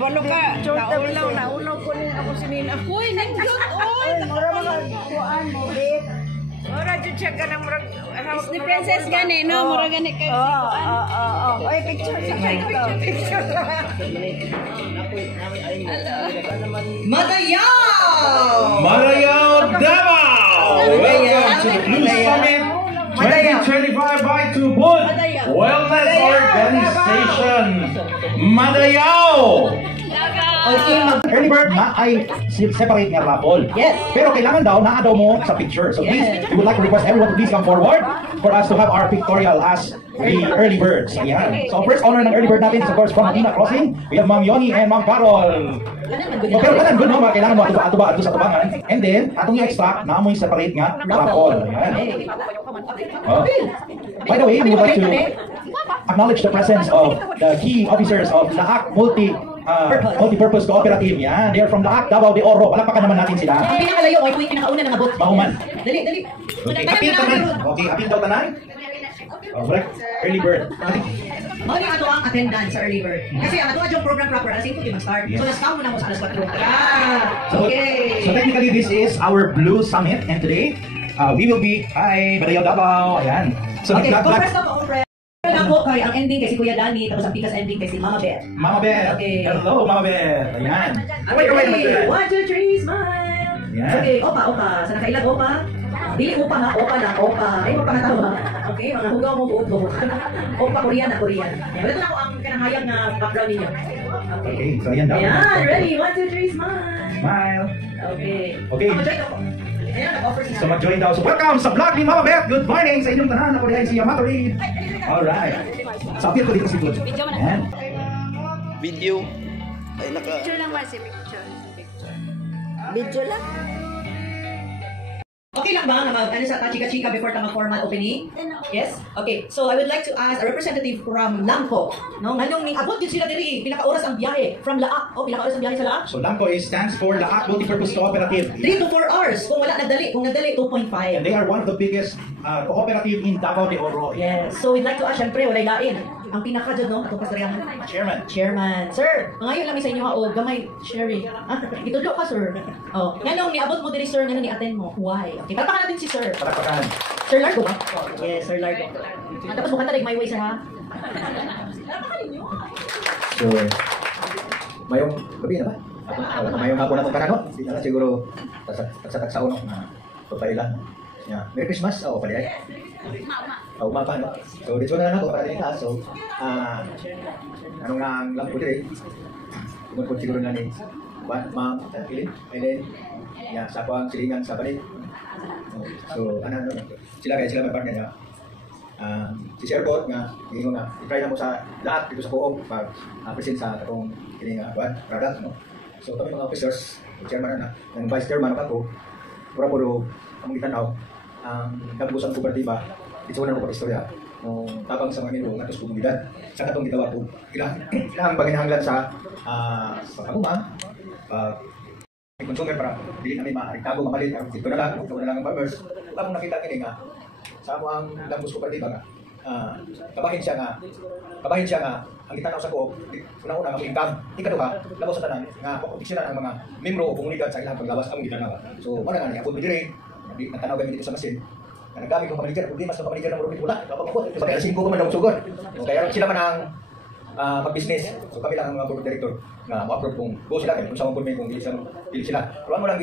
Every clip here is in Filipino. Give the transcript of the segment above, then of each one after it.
Balo ka, naulaw ko niya ako sinina. Uy, nag-cute, oy! Mura mga kuhaan mo, bit. Mura dyan siya ka ng murag. Disney princess gani, no? Mura gani kayo si kuhaan. Oy, picture sa picture. Madayaw! Madayaw Davao! Welcome to the Blue Summit 2025 by Tubod Wellness Organization. Madayaw! Early bird na ay separate nga raffle. Yes. Pero kailangan daw na daw mo sa picture. So please, we would like to request everyone to please come forward for us to have our pictorial as the early birds. Ayan. So first honor ng early bird natin is of course from Medina Crossing. We have Ma'am Yoni and Ma'am Carol. Pero kanan good no, kailangan mo atuba sa tubangan. And then, atong i-extract na mo yung separate nga raffle. Ayan. Oh. By the way, we would like to acknowledge the presence of the key officers of Laak Multi-Purpose Cooperative. Yan. They are from Laak, Davao de Oro. Palakpakan naman natin sila. Ang pinakalayo, ay kung yung pinakauna ng abot. Mahuman. Dali. Okay, appeal tanan. Okay, appeal daw tanan. Correct. Early bird. Mao ni ato ang attendance sa early bird. Kasi ang ato ang program proper alas 5 mag-start. So nas-count mo na mo sa alas 4. Okay. So technically this is our Blue Summit and today we will be Madayaw Davao. Ayan. So okay, first of all, ako kay ang ending kay si Kuya Danny, tapos ang pikas ending kay si Mama Beth. Mama Beth. Okay. Hello, Mama Beth. Ayan. Okay. 1, 2, 3, smile. Ayan. Okay, opa. Sa nakailag, opa. Dili opa na, opa. Ay, opa na tawa. Okay, mga hugaw mo upo. Opa, Korean. Ayan, wala na ako ang kanahayag na background ninyo. Okay, so ayan daw. Ayan, ready. 1, 2, 3, smile. Smile. Okay. Okay. Ayan, nag-offer si So mag-join daw. So welcome sa vlog ni Mama Beth. Good morning sa inyong tanan. Ako rin si Yamato Reed. Alright. So appeal ko dito si Good. Ayan. Video. Ay, Picture lang ba si picture? Video lang? Okay lang ba na mag-ano sa chika-chika before ta mag-formal opening? Yes? Okay. So I would like to ask a representative from Langko. No? Nganong ni abot din sila diri pinaka-oras ang biyahe from Laak. Oh, pinaka-oras ang biyahe sa Laak. So LAMCO stands for Laak Multi-Purpose Cooperative. 3 to 4 hours. Kung nagdali 2.5. And they are one of the biggest cooperative in Davao de Oro. Yes. So we'd like to ask, syempre, walay lain. Ang pinaka-jud, no? Atong pasaryahan. Chairman. Sir, ngayon lang sa inyo ha, o gamay, Sherry. Itudlo ka, sir. Oh, nganong niabot mo diri, sir, nganong ni-attend mo? Why? Okay, palpakan natin si sir. Palakpakan. Sir Largo ba? Yes, Sir Largo. Tapos mukha na rin my way, sir, ha? So, mayong gabi na ba? Mayong hapon na itong kanano. Hindi na siguro sa uno na papailan. Merry Christmas. Oo, pala yan. Umapa, no? So, dito na lang ako para din itaas. So, anong nga lang po din eh. Tungkol siguro na ni Ma'am Ilin. Sa ako ang silingan sa palit. So, sila may partner nga. Si Sir Bot nga, yung nga, i-try na mo sa lahat dito sa Coop mag-present sa akong product, no? So, kami mga officers, chairman na, ng vice chairman ako, puro ang gitanaw, ang kabusan kooperatiba, ito na po istorya, nung tabang sa mga nilo, natos komunidad, sa katong gitawa po, ilang paginahanglan sa pagkakuma, consumer para hindi namin maaritago mamalit, ito na lang ang farmers, tapos nakita kini nga, sa mo ang lambos kooperatiba nga, kabahin siya nga, ang gitanaw sa Coop, unang-una ang income, ikaduha, labos sa tanan, nga proteksyonan ang mga membro o komunidad sa ilang paglawas ang gitanaw. So, wala nga niya, kung bidiri, nagtanaw gamit dito sa masin, nagamit kong pamaniger, hindi mas ng pamaniger ng Rubit Wala, kapag kaya 5 ko man ang sugod. Kaya sila man ang mag-business, so kami lang ang mga board director na ma-approve kung go sila, kung saan kung isang pili sila. Pero mo lang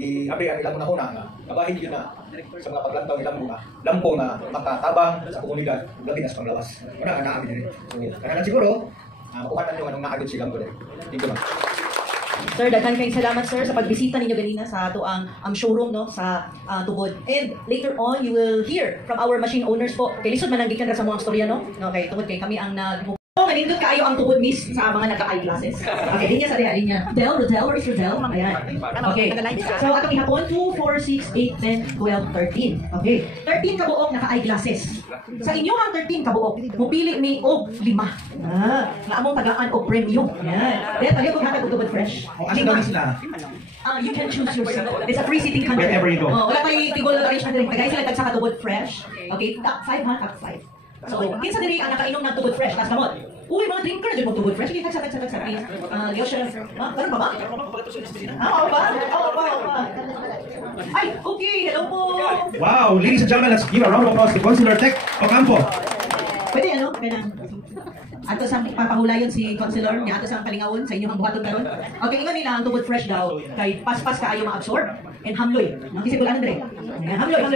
i-apri ang ilang una na, kabahin yun na sa mga paglantaw ilang mga lampong na makatabang sa komunidad, labi na sa panglawas. Wala nga naamin din. So, kanalan siguro, makuha na nyo anong naagod silang ko din. Thank you, ma'am. Sir, daghan kayong salamat, sir, sa pagbisita ninyo ganina sa ato ang showroom, no, sa Tubod. And later on, you will hear from our machine owners po. Kay lisod man ang gikan ra sa mga storya, no? Okay, tungod kay kami ang manindot kaayo ang Tubod miss sa mga nagka-eyeglasses. Okay, linya sa linya. Rodel, where is Rodel? Ayan. Okay. So, atong ihapon, 2, 4, 6, 8, 10, 12, 13. Okay. 13 kabuok naka-eyeglasses. Sa inyong 13 kabuok, mupili mi og 5. Nga among tagaan og premium. Yan. Then, pag yung hatag og Tubod fresh. Asa daw sila? You can choose yourself. It's a free seating country. Wherever you go. Wala tayo tigol na arrangement din. Tagay sila tag sa Tubod fresh. Okay, top 5 ha, top 5. So, kinsa diri ang nakainom ng Tubod fresh, tas kamot. Uy, mga drinker, dyan mo tubod fresh. Sige, sakit. Leo siya lang. Ganun pa ba? Oo ba? Ay, okay, hello po. Wow, ladies and gentlemen, let's give a round of applause to Consular Tech Ocampo. Pwede ano? Kaya ato sa papahulayon si Consular, niya ato sa palingawon sa inyong buhaton karon. Okay, ingon nila ang tubod fresh daw kay paspas kaayo ma-absorb and hamloy. Makisigulan Andre. Hamloy.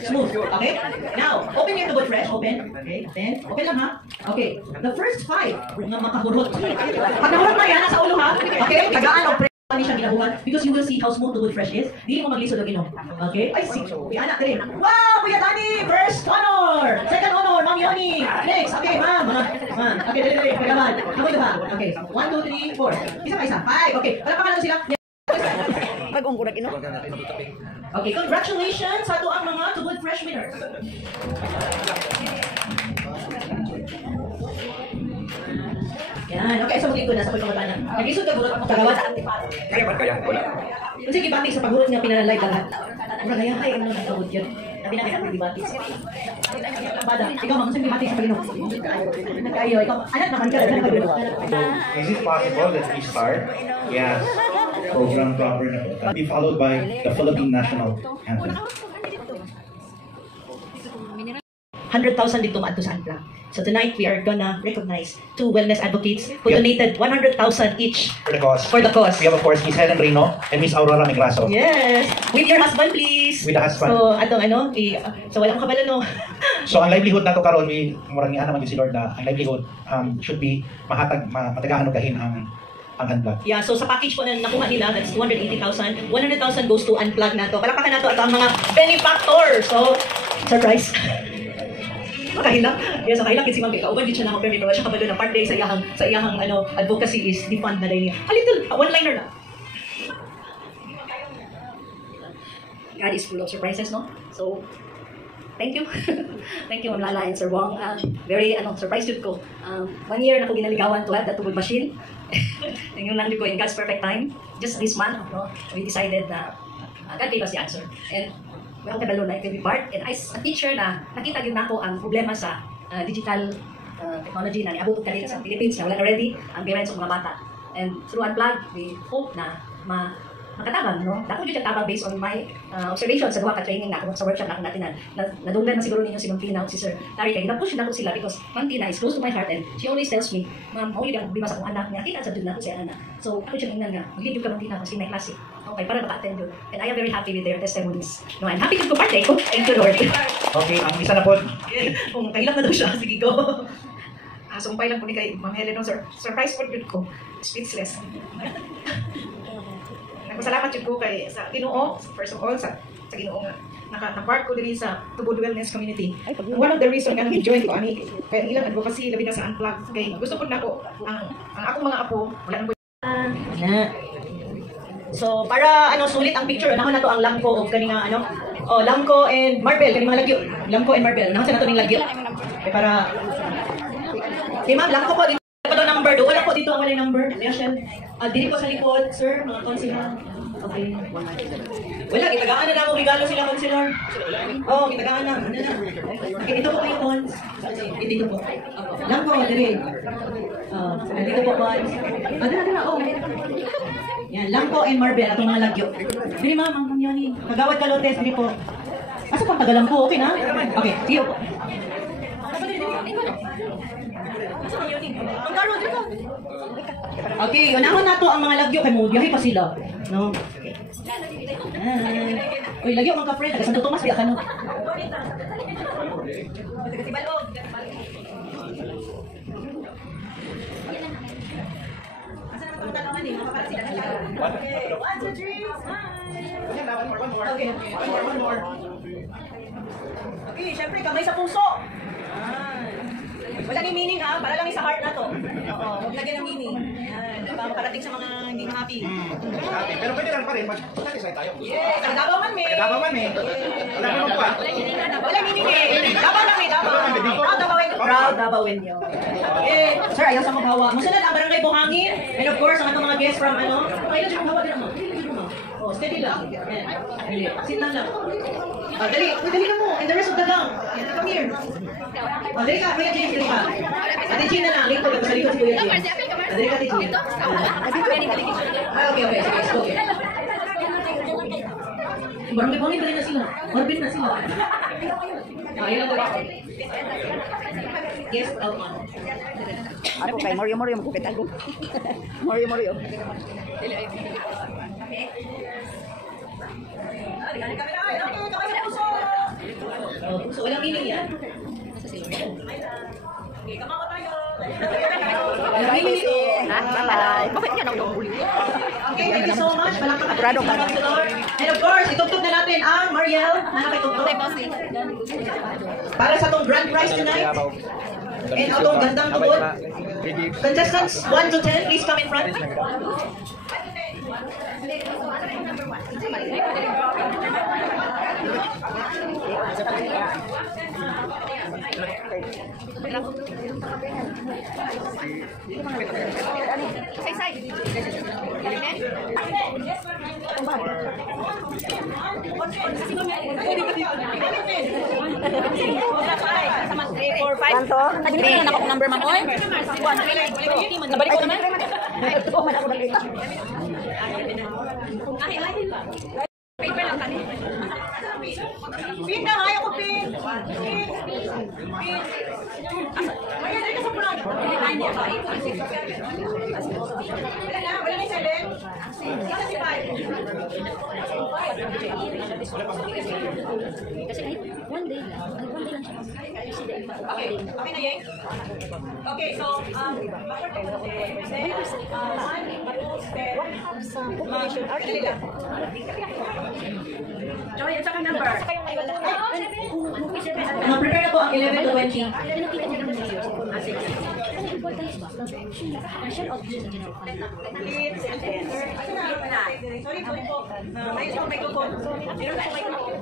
Smooth. Okay? Now, open your tubod fresh, open. Okay? Then, open lang ha. Okay. The first 5 nga makahurot. Pag nahurot na yan, nasa ulo ha. Okay? Tagaan og ni siya ginabuhan because you will see how smooth tubod fresh is. Dili mo maglisod og inom. Okay? Ay, si. Anak dali. Wow, Kuya Dani, first honor. Second honor, Ma'am Yoni. Next. Okay, ma'am. Okay, dali. Pagaman. Kamoy ba? Okay. 1 2 3 4. Isa. 5. Okay. Palakpakan lang sila. Bagong kurag ino. Okay, congratulations sa ato ang mga tubod fresh winners. Yan, okay, so magiging ko na sa pagkakatanan. Nag-isod ka burot tagawat sa antipado. Kaya, wala. Sige, bati sa pagurot nga pinanalive lahat. Mura na yan, ay, ano nang tawad yan. Sabi na kaya pag-dibati. Bada, ikaw ma'am, saan dibati sa Panginoon? Nagkayo, ikaw, anak naman ka, Is it possible that we start? Yes. Program proper na po. Be followed by the Philippine National Anthem. 100,000 dito maadto sa Ampla. So tonight we are gonna recognize 2 wellness advocates who donated 100,000 each For the cause. for the cause. We have, of course, Miss Helen Reyno and Miss Aurora Migraso. Yes. With your husband, please. With the husband. So, atong ano, so wala akong kabalo, no? So ang livelihood nato karon we murang niya naman si Lord na ang livelihood should be matagahan og gahin ang unplug. Yeah, so sa package po na nakuha nila, that's 280,000. 100,000 goes to unplug na to. Palakpakan na to at ang mga benefactors. So, surprise. Makahilak. Yes, so kahilak si Ma'am Beka. Uban din siya na ako, pero wala siya kabalo ng part day sa iyahang advocacy is defund na rin niya. A little, one-liner na. God is full of surprises, no? So, thank you. Thank you, Ma'am Lala and Sir Wong. Very, surprised yun ko. 1 year na ko ginaligawan to have that tubod machine. And yun lang din ko in God's perfect time. Just this month, no, we decided na God gave us the answer. And well, kabalo na it will be part. And as a teacher na nakita yun na ako ang problema sa digital technology na niabot kalit sa Philippines na wala na ready ang parents ng mga bata. And through Unplugged, we hope na makatabang, no? Dako dito tabang based on my observations sa duha ka training na ako sa workshop na ako natin na nadunggan na siguro ninyo si Ma'am Tina o si Sir Larry kay na-push na ko sila because Ma'am Tina is close to my heart and she always tells me, Ma'am, maulit ang problema sa akong anak niya, kita sa dun na ako sa anak. So, ako siya tingnan nga, mag-lead yung ka Ma'am Tina kasi may klase. Okay, para maka-attend yun. And I am very happy with their testimonies. No, I'm happy to partake ko. Thank you, Lord. Okay, ang isa na po. Kung kailan na daw siya, sige ko. Sumpay lang po ni kay Ma'am Helen, no, surprise po yun ko. Speechless. Nagpasalamat yun ko kay sa Ginoo, first of all, sa Ginoo nga. Na-part ko diri sa Tubod Wellness Community. One of the reason nga nag-join ko, kaya ilang advocacy, labi na sa Unplugged. Kay gusto po na ko, ang akong mga apo, wala nang Na. So, para sulit ang picture, nako na to ang Lamco o kani nga Lamco and Marble, kani mga lagyo. Lamco and Marble, nako sa nato ning lagyo. Okay, para okay, ma'am, Lamco po din pa to number. Wala po dito ang wala number. Ayan. Dili po sa likod, sir, mga consular. Okay. Wala, kitagaan na ako regalo sila, consular. Oh, kitagaan na. Ano na? Okay, ito po kayo, cons. Dito po. Lamco, dali. Dito po, cons. Dala, oh. Yan, Lamco and Marble, atong mga lagyo. Dili ma'am, ang Yoni. Kagawad kalotes, dili po. Asa pang Tagalampo, okay na? Okay, sige po. Okay, unahon na to ang mga lagyo kay mo biyahe pa sila, no? Uy, lagyo mga ka-friend, taga Santo Tomas biya ka no. Okay, syempre kamay sa puso. Wala ni meaning ha, para lang sa heart na to. Oo, huwag lagyan ng meaning. Yan, parating sa mga hindi happy. Happy. Pero pwede lang pa rin, mag-satisfy tayo. Yes, Davao man may. Davao man eh. Wala naman pa. Wala meaning eh. Davao na may, Davao. Proud Davaoen yun. Sir, ayaw sa maghawa. Musunod ang Barangay Buhangin. And of course, ang atong mga guests from Ayaw siya maghawa din mo. Oh, steady lang. Sit lang lang. Dali ka mo. And the rest of the gang. Come here. Oh, dali ka, Kuya James, dali ka. Ate Jean na lang, lingkod ako sa likod si Kuya James. Dali ka, Ate Jean. Okay, okay, sige, okay. Barangay-bangay pa rin na sila. Orbit na sila. Ayun lang ba? Yes, out on. Ako kay Mario magkupit ako. Mario. So, walang meaning yan. Walang meaning. Bye-bye. Bakit yan ang huli? Okay, thank you so much. Palakpakan natin si Lord. And of course, itugtog na natin ang Mariel na nakitugtog. Para sa itong grand prize tonight. And itong gandang tugod. Contestants 1 to 10, please come in front. Kanto? Nagpili na ako number man oy. Nabalik ko naman. Ito man ako nagpili. Pin na, ayaw ko pin. Pin. Ayaw, dali ka sa pulang. Wala na 7. Isa si 5. Kasi one day lang siya. Okay, okay na yan. Okay, so, Joy, at saka number. Prepare na po ang 11 to 20. Sorry po. Ayos po microphone. Meron sa microphone.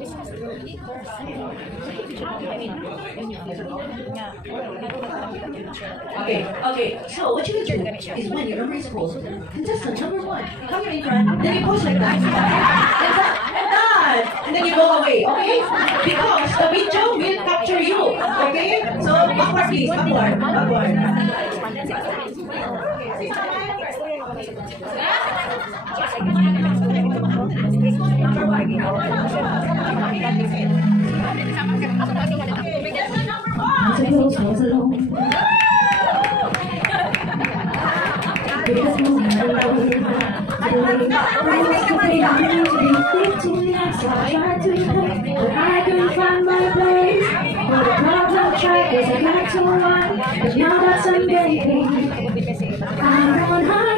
Okay. So what you will do is when your number is called, contestant number 1, come here in front, then you pose like that, and that, and then you go away, okay? Because the video will capture you, okay? So backward please, backward.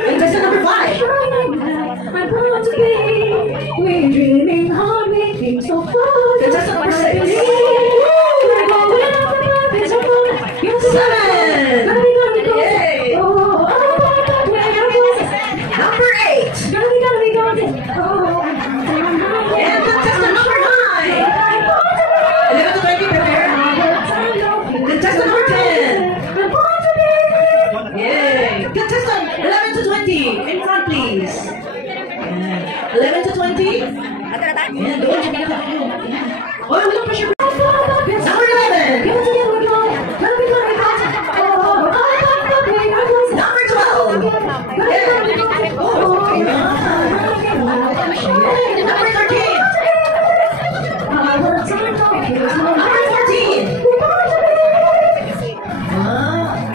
Contestant number 5. I'm born to be. We're dreaming hard, making so far. Contestant number 6. We're going up and up, it's so fun. You're 7. Yay. Number 8. And contestant number 9. 11 to 20, prepare. Contestant number 10. Yay. Contestant 11 to 20, in front please. 11 to 20. And doon siya pinaka. Oh, walang pressure. Number 11. Number 12. Number 13. Number 14.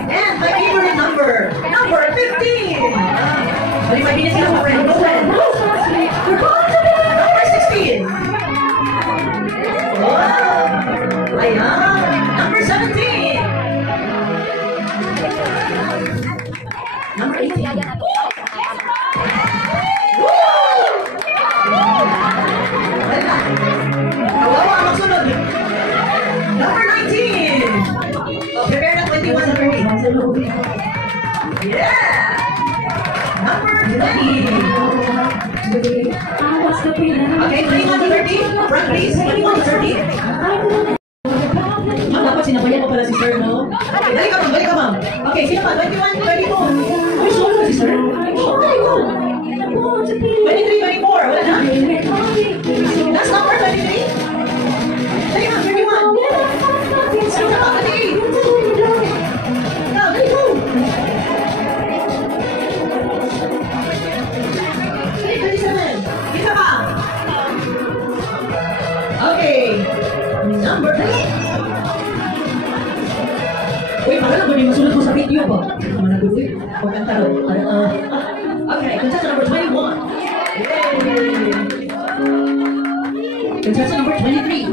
And my favorite number 15. Bali may binis sila sa friend. Number 16. Wow. Ayan. Number 17. Number 18. Kawawa ang magsunod. Number 19. Prepare na 21 number 8. Yeah! Number 20. Okay, 21 to 30. Front please. 21 to 30. Dapat sinabayan ko pala si sir, no? Okay, balik ka ma'am. Okay, sino pa? 21 to 32. Ay, solo si sir? Oh my God. 23, 24. Wala na. Last number, 23. Dali ma'am, 31. Sino pa? 38. masunod po sa video po. Managuloy. O kanta ro. Okay, contestant number 21. Yay! Contestant number 23.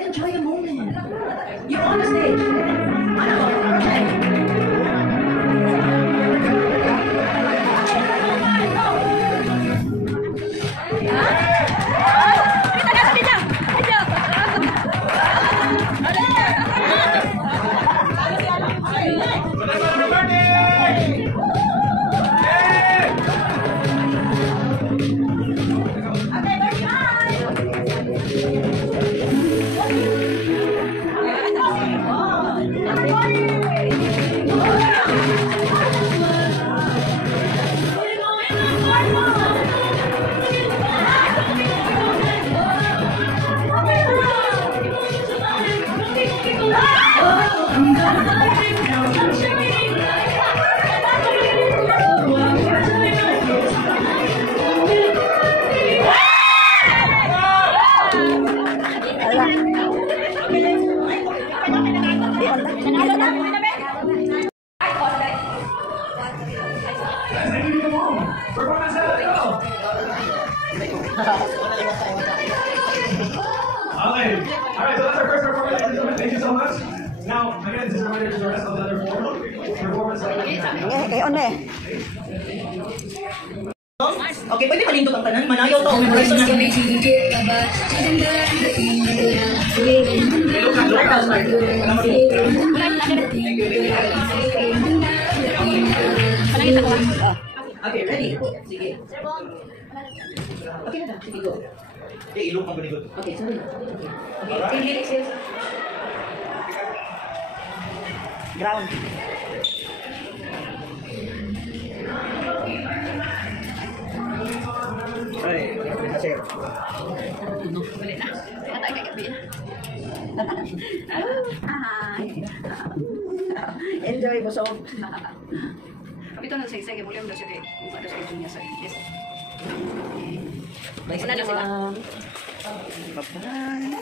Enjoy the moment. You're on the stage. Okay. Alright, so that's our first performance, ladies and gentlemen. Thank you so much. Now, again, just a reminder to the rest of the other four performance that we have. Okay, pwede palindot ang tanan. Manayaw to. Memorize to na. Okay, ready? Sige. Okay na. Sige, go. Ilok ang ganito. Okay, sorry. Okay, lyrics is... Ground. Ay, kasi. Enjoy, busog. Ito na sa sige, boleh mo sige. Ano sa ito niya sa. Yes. Wala na sila. Bye-bye.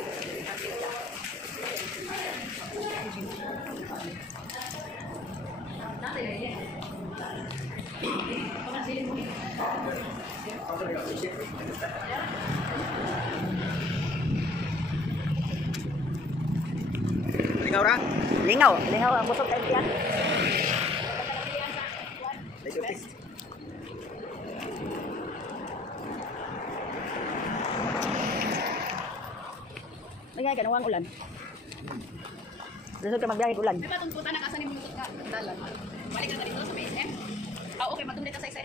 Lingaw ra? Lingaw. Lingaw ang busog tayo yan. Lagay ka, nawang ulan. Lusog ka magbiyahe ulan. Diba itong puta na kasan yung mulusot ka? Dalan. Balik ka na dito sa base, eh? Okay, matundit ka sa isa.